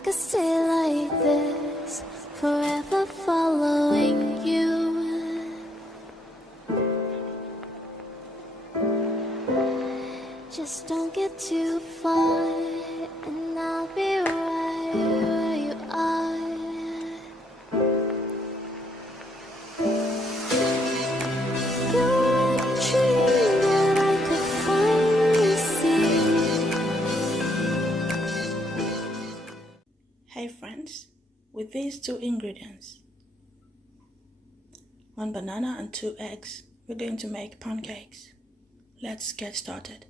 I could stay like this, forever following you. Just don't get too far, and I'll be right where you are. You're a dream that I could finally see. Hey friends, with these 2 ingredients, 1 banana and 2 eggs, we're going to make pancakes. Let's get started.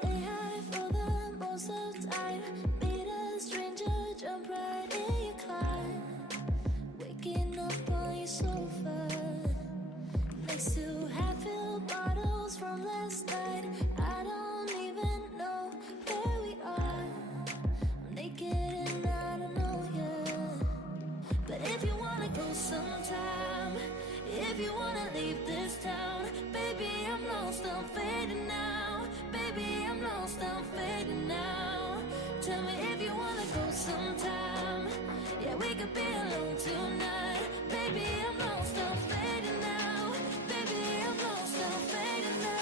Stay high for the most of time. Meet a stranger, jump right in your car. Waking up on your sofa, next to half-filled bottles from last night. I don't even know where we are. I'm naked and I don't know you. But if you wanna go sometime, if you wanna leave this town, baby, I'm lost, I'm fading now. Baby, I'm lost, I'm fading now. Tell me if you wanna go sometime. Yeah, we could be alone tonight. Baby, I'm lost, I'm fading now. Baby, I'm lost, I'm fading now.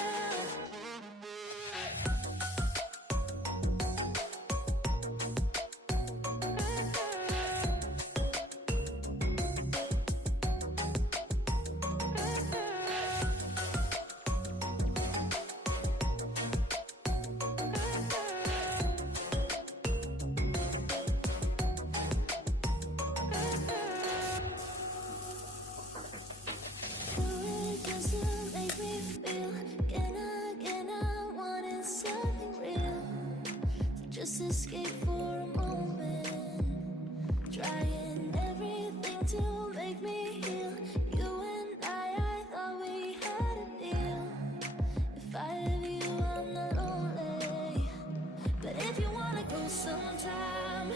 Just escape for a moment, trying everything to make me heal. You and I thought we had a deal. If I have you, I'm not lonely. But if you wanna go sometime,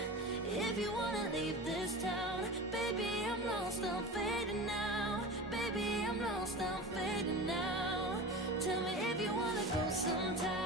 if you wanna leave this town, baby, I'm lost, I'm fading now. Baby, I'm lost, I'm fading now. Tell me if you wanna go sometime.